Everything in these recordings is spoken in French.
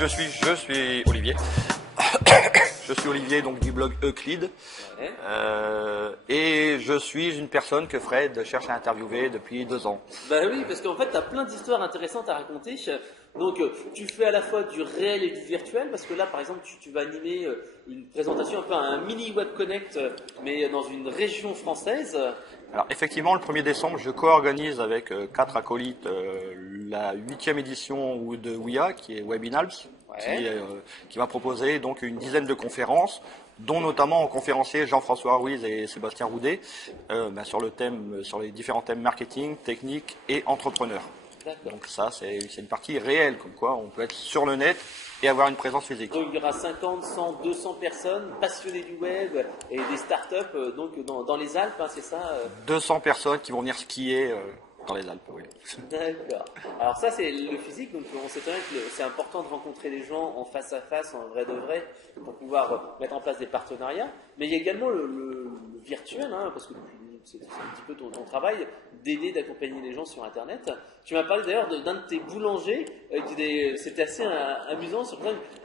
Je suis Olivier. Je suis Olivier, donc du blog Euclide. Ouais. Et je suis une personne que Fred cherche à interviewer depuis 2 ans. Bah oui, parce qu'en fait, tu as plein d'histoires intéressantes à raconter. Donc, tu fais à la fois du réel et du virtuel, parce que là, par exemple, tu vas animer une présentation un peu un mini Web Connect, mais dans une région française. Alors effectivement, le 1er décembre, je co-organise avec 4 acolytes la 8e édition de WIA, qui est Webinals, qui va proposer donc une dizaine de conférences, dont notamment en conférencier Jean-François Ruiz et Sébastien Roudet, sur les différents thèmes marketing, technique et entrepreneur. Donc ça, c'est une partie réelle, comme quoi on peut être sur le net et avoir une présence physique. Donc il y aura 50, 100, 200 personnes passionnées du web et des startups donc dans les Alpes, hein, c'est ça 200 personnes qui vont venir skier dans les Alpes, oui. D'accord. Alors ça c'est le physique, donc on sait très bien que c'est important de rencontrer les gens en face à face, en vrai de vrai, pour pouvoir mettre en place des partenariats. Mais il y a également le virtuel, hein, parce que c'est un petit peu ton travail, d'aider, d'accompagner les gens sur Internet. Tu m'as parlé d'ailleurs d'un de tes boulangers, c'était assez amusant,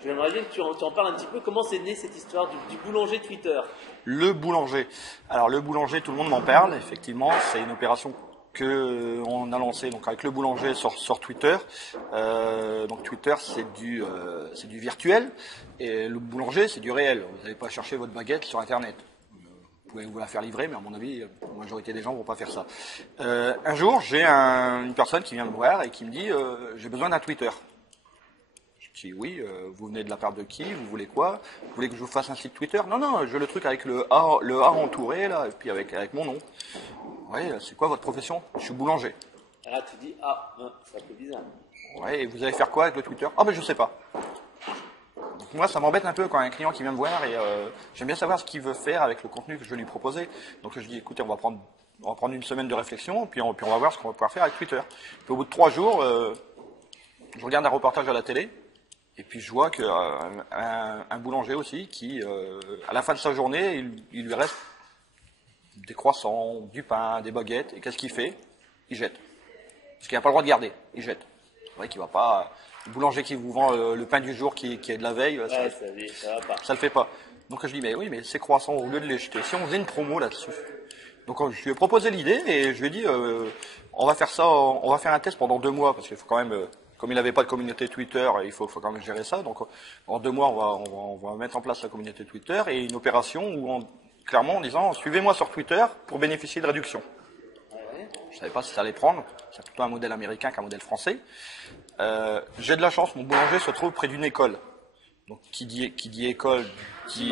j'aimerais bien que tu en parles un petit peu, comment c'est né cette histoire du boulanger Twitter. Le boulanger. Alors le boulanger, tout le monde m'en parle, effectivement, c'est une opération qu'on a lancée donc avec le boulanger sur Twitter. Donc Twitter, c'est du virtuel, et le boulanger, c'est du réel. Vous n'allez pas chercher votre baguette sur Internet. Vous pouvez vous la faire livrer, mais à mon avis, la majorité des gens ne vont pas faire ça. Un jour, j'ai une personne qui vient me voir et qui me dit j'ai besoin d'un Twitter. Je dis oui, vous venez de la part de qui? Vous voulez quoi? Vous voulez que je vous fasse un site Twitter? Non, je veux le truc avec le A entouré, là, et puis avec mon nom. Oui, c'est quoi votre profession? Je suis boulanger. Ah, tu dis, c'est un peu bizarre. Ouais, et vous allez faire quoi avec le Twitter? Ah, ben je sais pas. Donc, moi, ça m'embête un peu quand un client qui vient me voir et j'aime bien savoir ce qu'il veut faire avec le contenu que je vais lui proposer. Donc je dis, écoutez, on va prendre une semaine de réflexion, puis on va voir ce qu'on va pouvoir faire avec Twitter. Puis au bout de 3 jours, je regarde un reportage à la télé, et puis je vois qu'un boulanger aussi, qui, à la fin de sa journée, il lui reste des croissants, du pain, des baguettes, et qu'est-ce qu'il fait? Il jette. Parce qu'il n'a pas le droit de garder, il jette. C'est vrai qu'il va pas... Le boulanger qui vous vend le pain du jour qui est de la veille, ça va pas. Ça le fait pas. Donc je dis, mais oui, mais ces croissants, au lieu de les jeter, si on faisait une promo là-dessus. Donc je lui ai proposé l'idée et je lui ai dit, on va faire ça, on va faire un test pendant 2 mois, parce qu'il faut quand même, comme il n'avait pas de communauté Twitter, il faut quand même gérer ça. Donc en 2 mois, on va mettre en place la communauté Twitter et une opération où clairement en disant, suivez-moi sur Twitter pour bénéficier de réduction. Je savais pas si ça allait prendre. C'est plutôt un modèle américain qu'un modèle français. J'ai de la chance, mon boulanger se trouve près d'une école. Donc qui dit école dit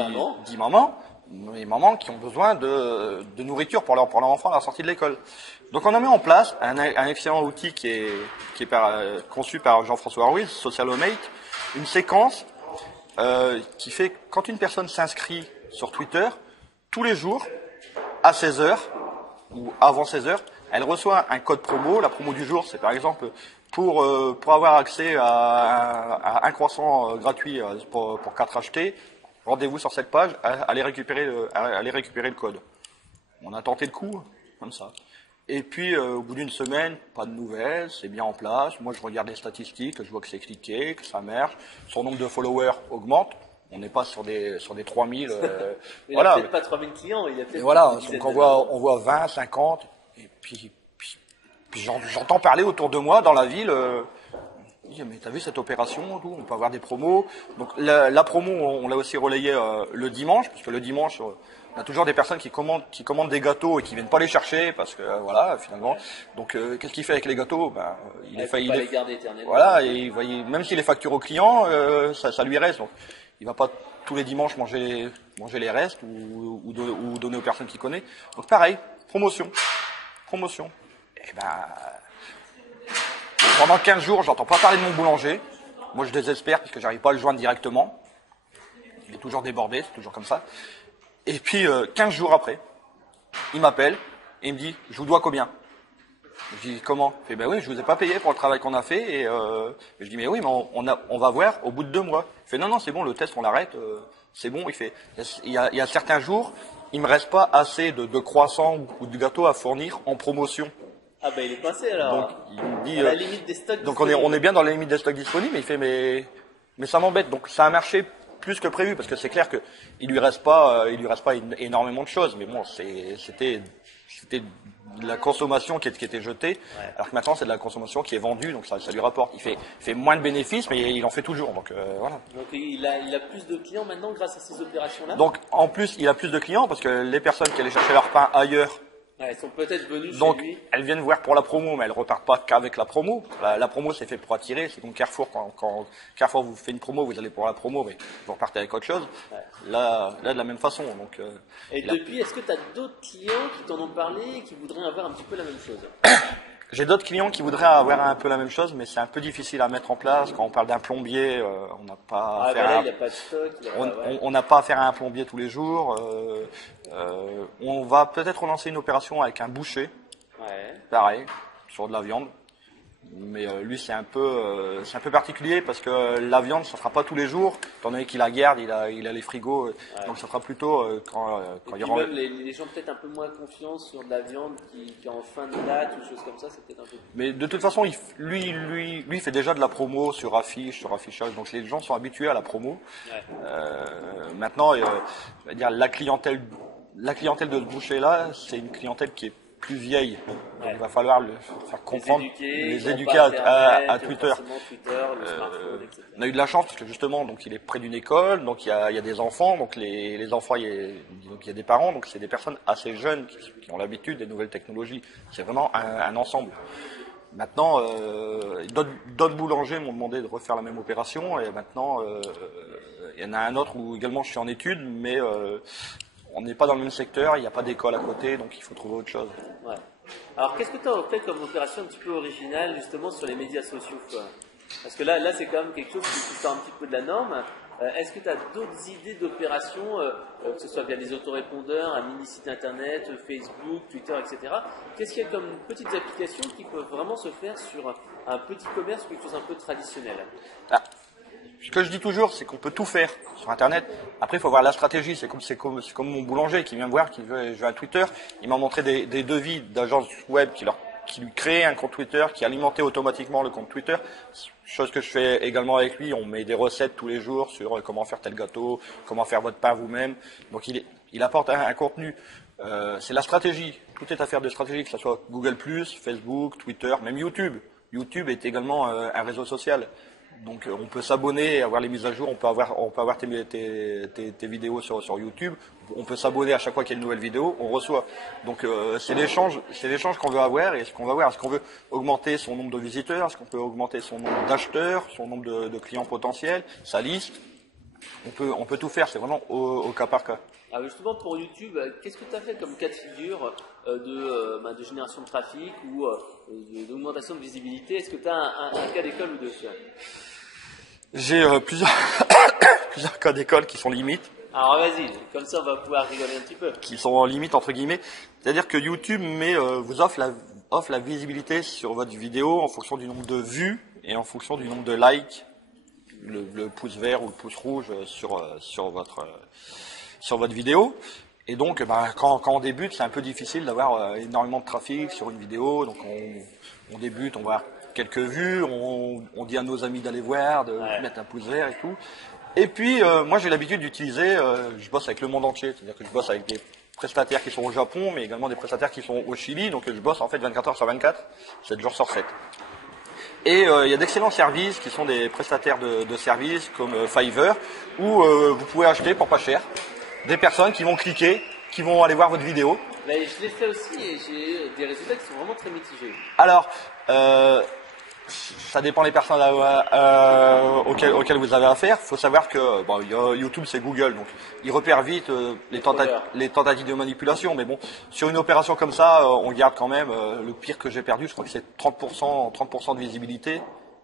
maman, les mamans qui ont besoin de nourriture pour leur enfant à la sortie de l'école. Donc on a mis en place un excellent outil qui est conçu par Jean-François Ruiz, Socialomate, une séquence qui fait que quand une personne s'inscrit sur Twitter, tous les jours, à 16h ou avant 16h, elle reçoit un code promo. La promo du jour, c'est par exemple pour avoir accès à un croissant gratuit pour 4 achetés, rendez-vous sur cette page, allez récupérer le code. On a tenté le coup, comme ça. Et puis, au bout d'une semaine, pas de nouvelles, c'est bien en place. Moi, je regarde les statistiques, je vois que c'est cliqué, que ça marche. Son nombre de followers augmente. On n'est pas sur des 3000. Il n'a peut-être pas 3000 clients, il a peut-être... Voilà, donc on voit 20, 50, et puis j'entends parler autour de moi dans la ville, mais t'as vu cette opération, tout, on peut avoir des promos. Donc la promo, on l'a aussi relayée le dimanche, parce que le dimanche, on a toujours des personnes qui commandent des gâteaux et qui viennent pas les chercher, parce que voilà, finalement. Donc qu'est-ce qu'il fait avec les gâteaux? Il faut pas les garder éternellement. Voilà, et même s'il est facturé au client, ça lui reste. Donc il va pas tous les dimanches manger les restes ou donner aux personnes qu'il connaît. Donc pareil, promotion. Et pendant 15 jours, j'entends pas parler de mon boulanger. Moi, je désespère parce que j'arrive pas à le joindre directement. Il est toujours débordé, c'est toujours comme ça. Et puis, 15 jours après, il m'appelle et il me dit, je vous dois combien? Je dis, comment? Il fait, ben oui, je vous ai pas payé pour le travail qu'on a fait. Et je dis, mais oui, mais on va voir au bout de 2 mois. Il fait, non, c'est bon, le test, on l'arrête. C'est bon. Il fait, il y a certains jours, il me reste pas assez de croissants ou de gâteaux à fournir en promotion. Ah ben il est passé alors. Donc il me dit, à la limite des stocks donc disponibles. on est bien dans la limite des stocks disponibles. Mais il fait, mais Mais ça m'embête, donc ça a marché plus que prévu, parce que c'est clair qu'il lui reste pas énormément de choses, mais bon, c'était de la consommation qui était jetée, alors que maintenant c'est de la consommation qui est vendue, donc ça lui rapporte. Il fait moins de bénéfices, mais il en fait toujours, donc voilà. Donc il a plus de clients maintenant grâce à ces opérations-là. Donc en plus, il a plus de clients, parce que les personnes qui allaient chercher leur pain ailleurs, elles sont peut-être venues donc, chez lui. elles viennent voir pour la promo, mais elles repartent pas qu'avec la promo. La promo, c'est fait pour attirer. C'est comme Carrefour. Quand Carrefour vous fait une promo, vous allez pour la promo, mais vous repartez avec autre chose. Ouais. Là, de la même façon. Donc, et depuis, est-ce que tu as d'autres clients qui t'en ont parlé et qui voudraient avoir un petit peu la même chose? J'ai d'autres clients qui voudraient avoir un peu la même chose, mais c'est un peu difficile à mettre en place. Quand on parle d'un plombier, on n'a pas il n'y a pas de stock. On n'a pas affaire à un plombier tous les jours. On va peut-être relancer une opération avec un boucher. Ouais. Pareil, sur de la viande. Mais lui, c'est un peu particulier parce que la viande, ça ne sera pas tous les jours. Étant donné qu'il la garde, il a les frigos. Donc ça sera plutôt quand il y aura... Même les gens peut-être un peu moins confiance sur de la viande qui est en fin de date ou choses comme ça, c'est peut-être un peu... Mais de toute façon, lui fait déjà de la promo sur affiche, sur affichage. Donc les gens sont habitués à la promo. Maintenant, on va dire, la clientèle de ce boucher-là, c'est une clientèle qui est plus vieille. Donc il va falloir le faire comprendre, les éduquer à Twitter. On a eu de la chance parce que justement, donc il est près d'une école, donc il y a des enfants, donc les enfants, il y a des parents, donc c'est des personnes assez jeunes qui ont l'habitude des nouvelles technologies. C'est vraiment un ensemble. Maintenant, d'autres boulangers m'ont demandé de refaire la même opération et maintenant, il y en a un autre où également je suis en études, mais on n'est pas dans le même secteur, il n'y a pas d'école à côté, donc il faut trouver autre chose. Ouais. Alors, qu'est-ce que tu as fait comme opération un petit peu originale, justement, sur les médias sociaux, quoi? Parce que là c'est quand même quelque chose qui sort un petit peu de la norme. Est-ce que tu as d'autres idées d'opérations, que ce soit via les autorépondeurs, un mini-site internet, Facebook, Twitter, etc. Qu'est-ce qu'il y a comme petites applications qui peuvent vraiment se faire sur un petit commerce, quelque chose un peu traditionnel? Ce que je dis toujours, c'est qu'on peut tout faire sur Internet. Après, il faut voir la stratégie. C'est comme mon boulanger qui vient me voir, qui veut jouer à Twitter. Il m'a montré des devis d'agences web qui lui créaient un compte Twitter, qui alimentait automatiquement le compte Twitter. Chose que je fais également avec lui. On met des recettes tous les jours sur comment faire tel gâteau, comment faire votre pain vous-même. Donc il apporte un contenu. C'est la stratégie. Tout est affaire de stratégie, que ce soit Google+, Facebook, Twitter, même YouTube. YouTube est également un réseau social. Donc on peut s'abonner, avoir les mises à jour, on peut avoir tes vidéos sur YouTube, on peut s'abonner à chaque fois qu'il y a une nouvelle vidéo, on reçoit. Donc c'est l'échange qu'on veut avoir et ce qu'on va voir. Est-ce qu'on veut augmenter son nombre de visiteurs, est-ce qu'on peut augmenter son nombre d'acheteurs, son nombre de clients potentiels, sa liste. On peut tout faire, c'est vraiment au cas par cas. Alors justement pour YouTube, qu'est-ce que tu as fait comme cas de figure de génération de trafic ou d'augmentation de visibilité? Est-ce que tu as un cas d'école ou deux? J'ai plusieurs cas d'école qui sont limites. Alors vas-y, comme ça on va pouvoir rigoler un petit peu. Qui sont en limite entre guillemets. C'est-à-dire que YouTube vous offre la visibilité sur votre vidéo en fonction du nombre de vues et en fonction du nombre de likes, le pouce vert ou le pouce rouge sur votre vidéo. Et donc, quand on débute, c'est un peu difficile d'avoir énormément de trafic sur une vidéo. Donc, on débute, on va avoir quelques vues, on dit à nos amis d'aller voir, de mettre un pouce vert et tout. Et puis, moi, j'ai l'habitude d'utiliser, je bosse avec le monde entier. C'est-à-dire que je bosse avec des prestataires qui sont au Japon, mais également des prestataires qui sont au Chili. Donc, je bosse en fait 24 heures sur 24, 7 jours sur 7. Et il y a d'excellents services qui sont des prestataires de services comme Fiverr, où vous pouvez acheter pour pas cher des personnes qui vont cliquer, qui vont aller voir votre vidéo. Mais je l'ai fait aussi et j'ai des résultats qui sont vraiment très mitigés. Alors, ça dépend des personnes auxquelles vous avez affaire. Il faut savoir que YouTube c'est Google, donc il repère vite les tentatives de manipulation. Mais bon, sur une opération comme ça, on garde quand même le pire que j'ai perdu. Je crois que c'est 30% de visibilité.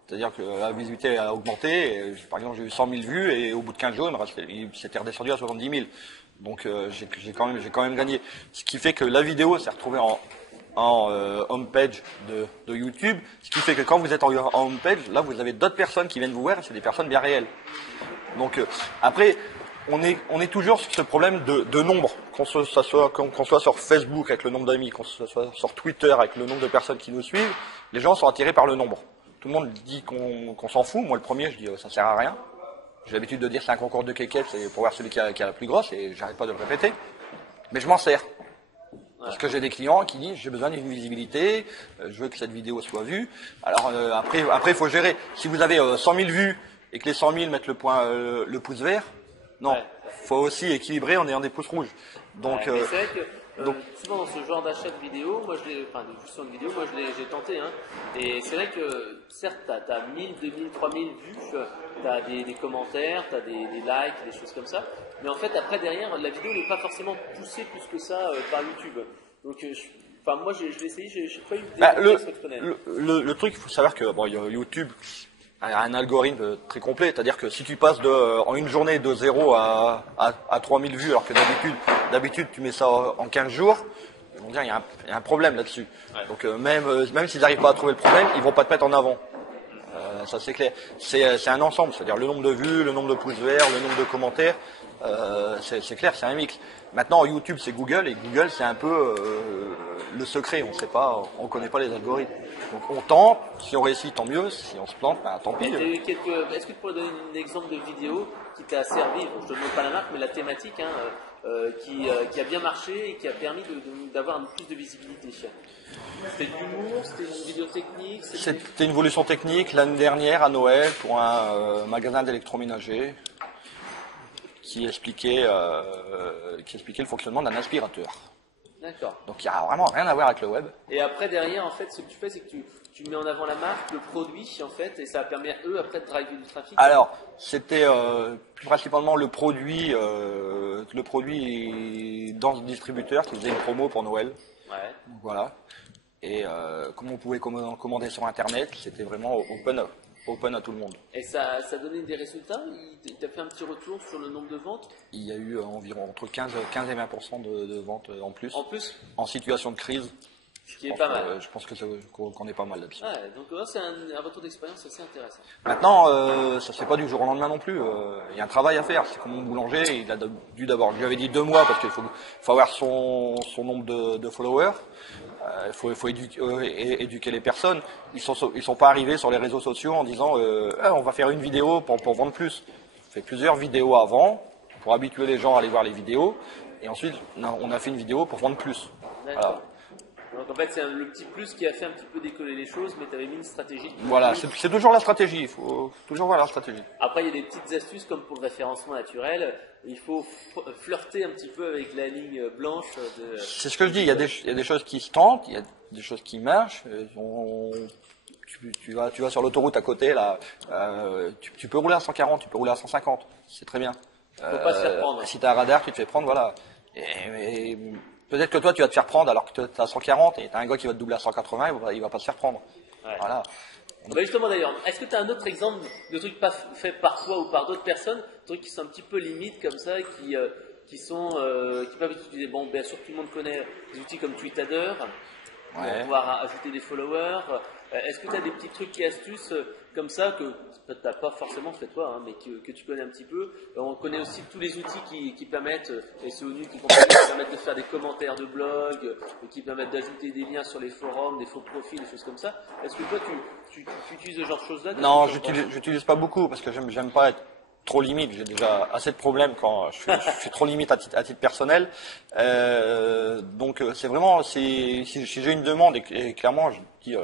C'est-à-dire que la visibilité a augmenté. Et, par exemple, j'ai eu 100 000 vues et au bout de 15 jours, il s'était redescendu à 70 000. Donc j'ai quand même gagné. Ce qui fait que la vidéo s'est retrouvée en homepage de YouTube. Ce qui fait que quand vous êtes en homepage, là vous avez d'autres personnes qui viennent vous voir et c'est des personnes bien réelles. Donc après, on est toujours sur ce problème de nombre. Qu'on soit sur Facebook avec le nombre d'amis, qu'on soit sur Twitter avec le nombre de personnes qui nous suivent, les gens sont attirés par le nombre. Tout le monde dit qu'on s'en fout. Moi le premier, je dis ça sert à rien. J'ai l'habitude de dire c'est un concours de quéquettes, c'est pour voir celui qui a la plus grosse, et j'arrête pas de le répéter. Mais je m'en sers. Parce que j'ai des clients qui disent j'ai besoin d'une visibilité, je veux que cette vidéo soit vue. Alors après il faut gérer. Si vous avez 100 000 vues et que les 100 000 mettent le pouce vert, non. Ouais. Faut aussi équilibrer en ayant des pouces rouges. Donc, mais c'est vrai que souvent dans ce genre d'achat de vidéos, moi de diffusion de vidéos, moi j'ai tenté. Hein, et c'est vrai que certes, tu as 1000, 2000, 3000 vues, tu as des commentaires, tu as des likes, des choses comme ça. Mais en fait, après derrière, la vidéo n'est pas forcément poussée plus que ça par YouTube. Donc, moi je l'ai essayé, j'ai pas eu le truc, il faut savoir que YouTube a un algorithme très complet, c'est-à-dire que si tu passes en une journée de 0 à 3000 vues, alors que d'habitude tu mets ça en 15 jours, ils vont dire il y a un problème là-dessus. Ouais. Donc même s'ils n'arrivent pas à trouver le problème, ils vont pas te mettre en avant. Ça c'est clair. C'est un ensemble, c'est-à-dire le nombre de vues, le nombre de pouces verts, le nombre de commentaires. C'est clair, c'est un mix. Maintenant, YouTube, c'est Google, et Google, c'est un peu le secret. On connaît pas les algorithmes. Donc, on tente. Si on réussit, tant mieux. Si on se plante, tant pis. Est-ce que tu pourrais donner un exemple de vidéo qui t'a servi, je te demande pas la marque, mais la thématique, qui a bien marché et qui a permis d'avoir plus de visibilité? C'était de l'humour, c'était une vidéo technique? C'était une évolution technique l'année dernière à Noël pour un magasin d'électroménager qui expliquait le fonctionnement d'un aspirateur. D'accord. Donc il n'y a vraiment rien à voir avec le web. Et après derrière, en fait, ce que tu fais, c'est que tu mets en avant la marque, le produit, en fait, et ça permet eux après de driver du trafic. Alors c'était plus principalement le produit dans ce distributeur qui faisait une promo pour Noël. Ouais. Donc, voilà. Et comme on pouvait commander sur Internet, c'était vraiment open à tout le monde. Et ça a donné des résultats? Il t'a fait un petit retour sur le nombre de ventes? Il y a eu environ entre 15 et 20% de ventes en plus. En plus? En situation de crise. Ce qui est pas mal. Je pense qu'on est pas mal là-dessus. Ouais, donc c'est un retour d'expérience assez intéressant. Maintenant, ça se fait pas du jour au lendemain non plus. Il y a un travail à faire. C'est comme mon boulanger, il a dû d'abord, je lui avais dit 2 mois parce qu'il faut avoir son nombre de followers. Il faut éduquer les personnes. Ils sont pas arrivés sur les réseaux sociaux en disant on va faire une vidéo pour vendre plus. On fait plusieurs vidéos avant pour habituer les gens à aller voir les vidéos. Et ensuite, on a fait une vidéo pour vendre plus. Voilà. Donc en fait, c'est le petit plus qui a fait un petit peu décoller les choses, mais tu avais mis une stratégie. Voilà, c'est toujours la stratégie. Il faut toujours voir la stratégie. Après, il y a des petites astuces comme pour le référencement naturel. Il faut flirter un petit peu avec la ligne blanche. C'est ce que je dis. Il y a des choses qui se tentent, il y a des choses qui marchent. Tu vas sur l'autoroute à côté là. Tu peux rouler à 140, tu peux rouler à 150. C'est très bien. Faut pas se faire prendre. Si tu as un radar, tu te fais prendre, voilà. Et peut-être que toi, tu vas te faire prendre alors que tu as 140 et tu as un gars qui va te doubler à 180, il va pas se faire prendre. Ouais. Voilà. Bah justement d'ailleurs, est-ce que tu as un autre exemple de trucs pas faits par toi ou par d'autres personnes, trucs qui sont un petit peu limites comme ça, qui peuvent être utilisés? Bon, bien sûr, tout le monde connaît des outils comme Tweetader, pour pouvoir ajouter des followers. Est-ce que tu as des petits trucs et astuces comme ça que tu n'as pas forcément fait toi, mais que tu connais un petit peu? On connaît aussi tous les outils qui permettent, et c'est ONU qui permettent de faire des commentaires de blog, qui permettent d'ajouter des liens sur les forums, des faux profils, des choses comme ça. Est-ce que toi, tu utilises ce genre de choses-là? Non, j'utilise pas beaucoup parce que j'aime pas être trop limite. J'ai déjà assez de problèmes quand je suis trop limite à titre personnel. Donc c'est vraiment si j'ai une demande et clairement je dis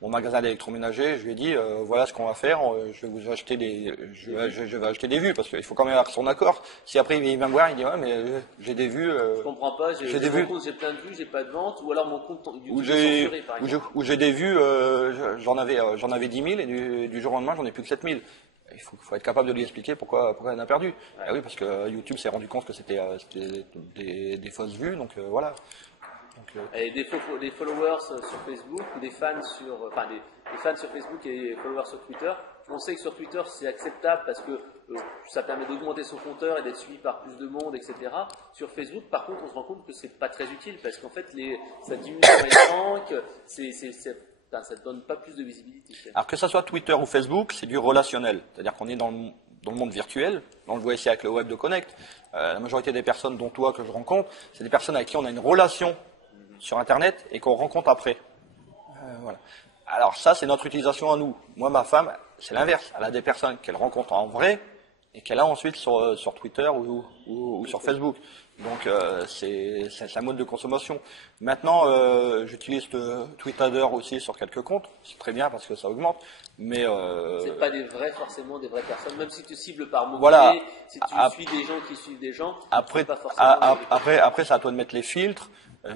mon magasin d'électroménager, je lui ai dit voilà ce qu'on va faire, je vais acheter des vues parce qu'il faut quand même avoir son accord. Si après il vient me voir, il dit ouais mais j'ai des vues. Je comprends pas, j'ai des vues, j'ai plein de vues, j'ai pas de vente, ou alors mon compte YouTube est censuré par exemple. Ou j'ai des vues, j'en avais 10 000 et du jour au lendemain j'en ai plus que 7 000. Il faut être capable de lui expliquer pourquoi il en a perdu. Ouais. Ah oui, parce que YouTube s'est rendu compte que c'était des fausses vues, donc voilà. Et des followers sur Facebook ou des fans sur Facebook et des followers sur Twitter. On sait que sur Twitter c'est acceptable parce que ça permet d'augmenter son compteur et d'être suivi par plus de monde, etc. Sur Facebook, par contre, on se rend compte que c'est pas très utile parce qu'en fait ça diminue les ranks, ça ne donne pas plus de visibilité. Alors que ça soit Twitter ou Facebook, c'est du relationnel. C'est-à-dire qu'on est dans le monde virtuel. On le voit ici avec le Web de Connect. La majorité des personnes, dont toi, que je rencontre, c'est des personnes avec qui on a une relation sur Internet et qu'on rencontre après. Voilà. Alors ça, c'est notre utilisation à nous. Moi, ma femme, c'est l'inverse. Elle a des personnes qu'elle rencontre en vrai et qu'elle a ensuite sur Twitter ou sur Facebook. Donc c'est un mode de consommation. Maintenant, j'utilise TweetAdder aussi sur quelques comptes. C'est très bien parce que ça augmente. Mais c'est pas forcément des vraies personnes. Même si tu cibles par mot-clé, voilà. si tu suis des gens qui suivent des gens, après, pas forcément après, c'est à toi de mettre les filtres,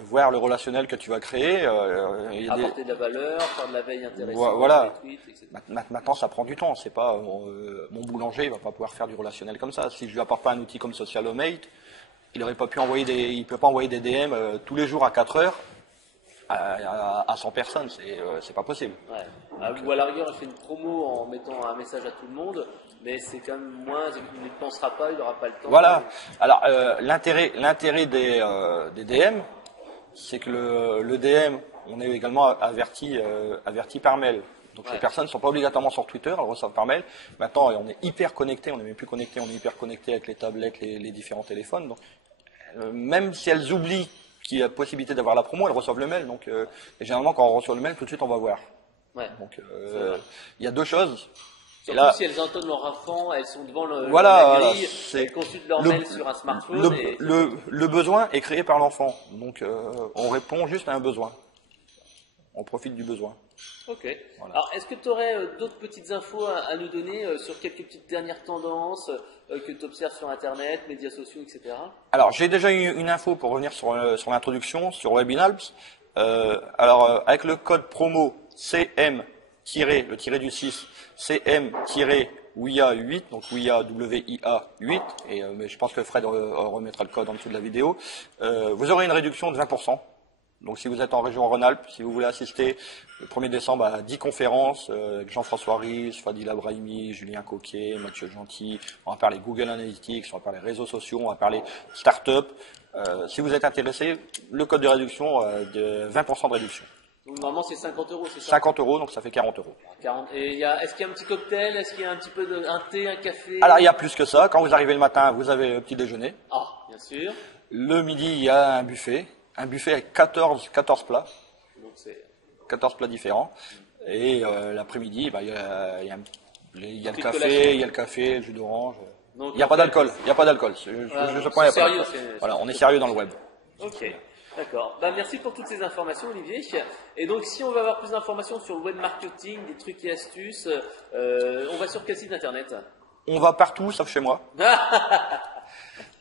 voir le relationnel que tu vas créer. Apporter de la valeur, faire de la veille intéressante, voilà. des tweets, etc. Maintenant, ça prend du temps. C'est pas mon boulanger, il va pas pouvoir faire du relationnel comme ça. Si je lui apporte pas un outil comme Socialomate, il aurait pas pu envoyer il peut pas envoyer des DM tous les jours à 4 heures à 100 personnes. C'est pas possible. Ouais. Ou à la rigueur, il fait une promo en mettant un message à tout le monde, mais c'est quand même moins. Il ne pensera pas, il n'aura pas le temps. Voilà. Alors l'intérêt des DM, c'est que le DM, on est également averti par mail. Donc les personnes ne sont pas obligatoirement sur Twitter, elles reçoivent par mail. Maintenant, on est hyper connecté, on n'est même plus connecté, on est hyper connecté avec les tablettes, les différents téléphones. Donc même si elles oublient qu'il y a possibilité d'avoir la promo, elles reçoivent le mail. Donc et généralement, quand on reçoit le mail, tout de suite, on va voir. Ouais. Donc il y a deux choses. Surtout là, si elles entendent leur enfant, elles sont devant la grille, elles consultent leur mail sur un smartphone. Le besoin est créé par l'enfant. Donc on répond juste à un besoin. On profite du besoin. Ok. Voilà. Alors, est-ce que tu aurais d'autres petites infos à nous donner sur quelques petites dernières tendances que tu observes sur Internet, médias sociaux, etc. Alors, j'ai déjà eu une info pour revenir sur l'introduction, sur Webinalps. Avec le code promo CM- le tiré du 6, CM-WIA8, donc WIA, WIA 8, mais je pense que Fred remettra le code en dessous de la vidéo, vous aurez une réduction de 20%. Donc si vous êtes en région Rhône-Alpes, si vous voulez assister le 1er décembre à 10 conférences avec Jean-François Ries, Fadil Abrahimi, Julien Coquet, Mathieu Gentil, on va parler Google Analytics, on va parler réseaux sociaux, on va parler start-up. Si vous êtes intéressé, le code de réduction de 20% de réduction. Donc, normalement c'est 50 €, c'est ça? 50 €, donc ça fait 40 €. 40. Et est-ce qu'il y a un petit cocktail? Est-ce qu'il y a un petit peu un thé, un café? Alors il y a plus que ça. Quand vous arrivez le matin, vous avez le petit déjeuner. Ah, bien sûr. Le midi, il y a un buffet. Un buffet avec 14 plats. Donc c'est 14 plats différents. Et l'après-midi, il y a le café, collation. il y a le café, le jus d'orange. Donc, Il n'y a pas d'alcool. Il n'y a pas d'alcool. Sérieux, voilà, on est sérieux dans le web. Ok, d'accord. Merci pour toutes ces informations, Olivier. Et donc, si on veut avoir plus d'informations sur le web marketing, des trucs et astuces, on va sur quel site internet? On va partout, sauf chez moi.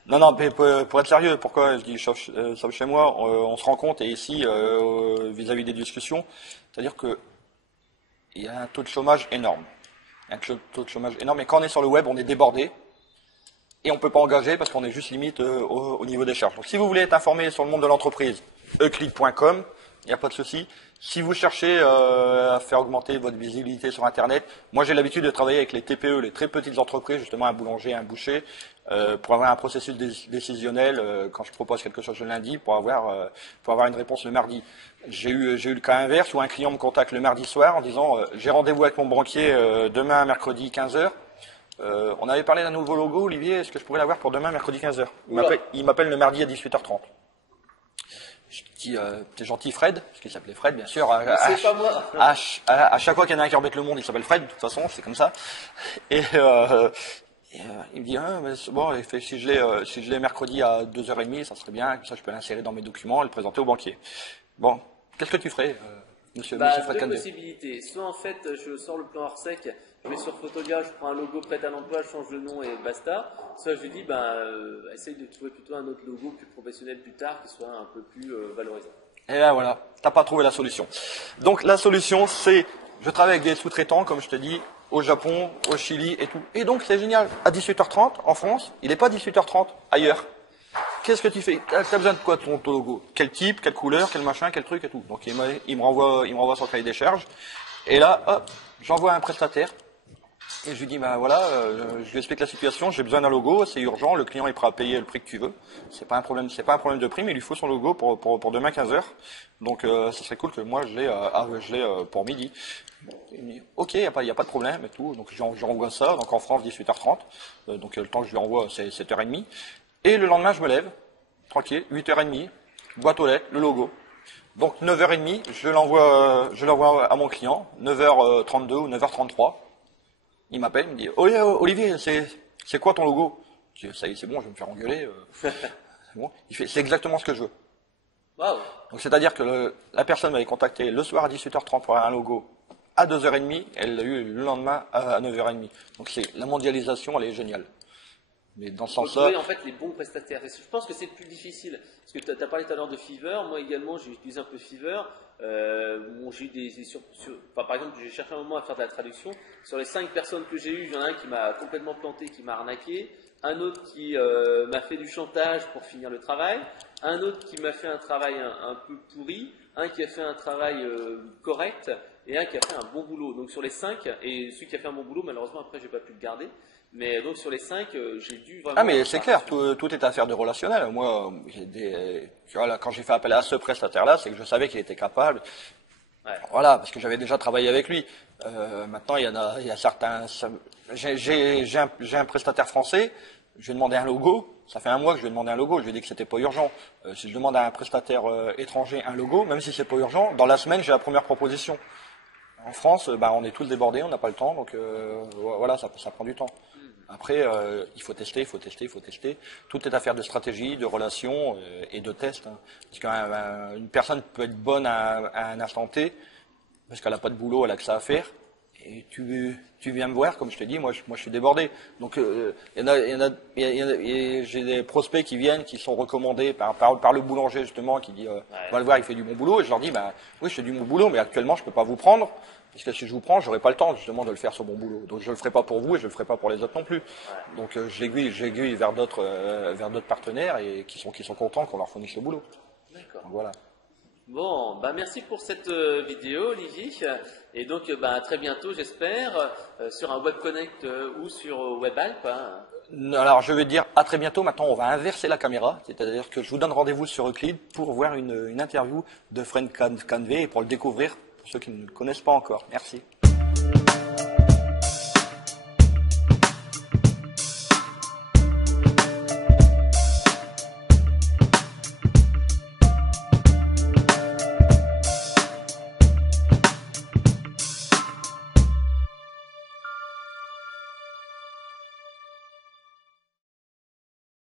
Non, mais pour être sérieux, pourquoi je dis sauf chez moi, on se rend compte, et ici, vis-à-vis des discussions, c'est-à-dire que il y a un taux de chômage énorme. Il y a un taux de chômage énorme, et quand on est sur le web, on est débordé, et on ne peut pas engager parce qu'on est juste limite au niveau des charges. Donc si vous voulez être informé sur le monde de l'entreprise, euclid.com, il n'y a pas de souci. Si vous cherchez à faire augmenter votre visibilité sur Internet, moi j'ai l'habitude de travailler avec les TPE, les très petites entreprises, justement un boulanger, un boucher, pour avoir un processus décisionnel quand je propose quelque chose le lundi, pour avoir une réponse le mardi. J'ai eu le cas inverse où un client me contacte le mardi soir en disant j'ai rendez-vous avec mon banquier demain mercredi 15h. On avait parlé d'un nouveau logo, Olivier, est-ce que je pourrais l'avoir pour demain mercredi 15h? Il m'appelle le mardi à 18h30. Je dis, t'es gentil Fred, parce qu'il s'appelait Fred, bien sûr. C'est pas moi. À chaque fois qu'il y en a un qui embête le monde, il s'appelle Fred, de toute façon, c'est comme ça. Et il me dit, bon, si je l'ai mercredi à 2h30, ça serait bien, comme ça je peux l'insérer dans mes documents et le présenter au banquier. Bon, qu'est-ce que tu ferais, monsieur Fred Deux Candet? possibilités. Soit en fait, je sors le plan hors sec, je vais sur Photogaz, je prends un logo prêt à l'emploi, je change le nom et basta. Soit je lui dis, essaye de trouver plutôt un autre logo plus professionnel plus tard, qui soit un peu plus valorisant. Et là, voilà, t'as pas trouvé la solution. Donc la solution, c'est, je travaille avec des sous-traitants, comme je te dis, au Japon, au Chili et tout. Et donc c'est génial. À 18h30 en France, il n'est pas 18h30 ailleurs. Qu'est-ce que tu fais? T'as besoin de quoi ton logo? Quel type, quelle couleur, quel machin, quel truc et tout. Donc il me renvoie son cahier des charges. Et là, hop, j'envoie un prestataire. Et je lui dis, je lui explique la situation, j'ai besoin d'un logo, c'est urgent, le client est prêt à payer le prix que tu veux. C'est pas un problème de prix, mais il lui faut son logo pour demain 15h. Donc ça serait cool que moi je l'ai pour midi. Il me dit, ok, il n'y a pas de problème et tout. Donc j'envoie ça, donc en France 18h30. Donc le temps que je lui envoie c'est 7h30. Et le lendemain je me lève, tranquille, 8h30, boîte aux lettres, le logo. Donc 9h30, je l'envoie à mon client, 9h32 ou 9h33. Il m'appelle, il me dit Olivier, c'est quoi ton logo? Je dis, ça y est, c'est bon, je vais me faire engueuler. C'est bon. Il fait, c'est exactement ce que je veux. Waouh. Donc c'est-à-dire que la personne m'avait contacté le soir à 18h30 pour un logo à 2h30, elle l'a eu le lendemain à 9h30. Donc c'est la mondialisation, elle est géniale. Mais dans ce sens-là, Trouver en fait les bons prestataires. Je pense que c'est le plus difficile. Parce que tu as parlé tout à l'heure de Fiverr. Moi également, j'ai utilisé un peu Fiverr. Bon, j'ai eu enfin, par exemple, j'ai cherché un moment à faire de la traduction. Sur les 5 personnes que j'ai eues, il y en a un qui m'a complètement planté, qui m'a arnaqué. Un autre qui m'a fait du chantage pour finir le travail. Un autre qui m'a fait un travail un peu pourri. Un qui a fait un travail correct. Et un qui a fait un bon boulot. Donc sur les 5, et celui qui a fait un bon boulot, malheureusement après j'ai pas pu le garder. Mais donc sur les 5, j'ai dû vraiment... ah mais c'est clair, tout est affaire de relationnel. Moi, tu vois, là, quand j'ai fait appel à ce prestataire-là, c'est que je savais qu'il était capable. Ouais. Voilà, parce que j'avais déjà travaillé avec lui. Maintenant, il y a certains... J'ai un prestataire français, je lui ai demandé un logo. Ça fait un mois que je lui ai demandé un logo, je lui ai dit que c'était pas urgent. Si je demande à un prestataire étranger un logo, même si c'est pas urgent, dans la semaine, j'ai la première proposition. En France, on est tous débordés, on n'a pas le temps, donc voilà, ça prend du temps. Après, il faut tester. Tout est affaire de stratégie, de relations et de tests. Hein. Parce qu'une personne peut être bonne à un instant T, parce qu'elle n'a pas de boulot, elle a que ça à faire. Et tu viens me voir, comme je te dis, moi je suis débordé. Donc j'ai des prospects qui viennent, qui sont recommandés par le boulanger justement, qui dit va le voir, il fait du bon boulot. Et je leur dis oui, je fais du bon boulot, mais actuellement je peux pas vous prendre. Parce que si je vous prends, j'aurai pas le temps justement de le faire sur bon boulot. Donc je le ferai pas pour vous et je le ferai pas pour les autres non plus. Donc j'aiguille vers d'autres partenaires et qui sont contents qu'on leur fournisse le boulot. D'accord. Donc, voilà. Bon, merci pour cette vidéo, Olivier. Et donc, à très bientôt, j'espère, sur un Web Connect ou sur WebAlp. Hein. Alors, je vais dire à très bientôt. Maintenant, on va inverser la caméra. C'est-à-dire que je vous donne rendez-vous sur Euclid pour voir une interview de Fred Canvé et pour le découvrir, pour ceux qui ne le connaissent pas encore. Merci.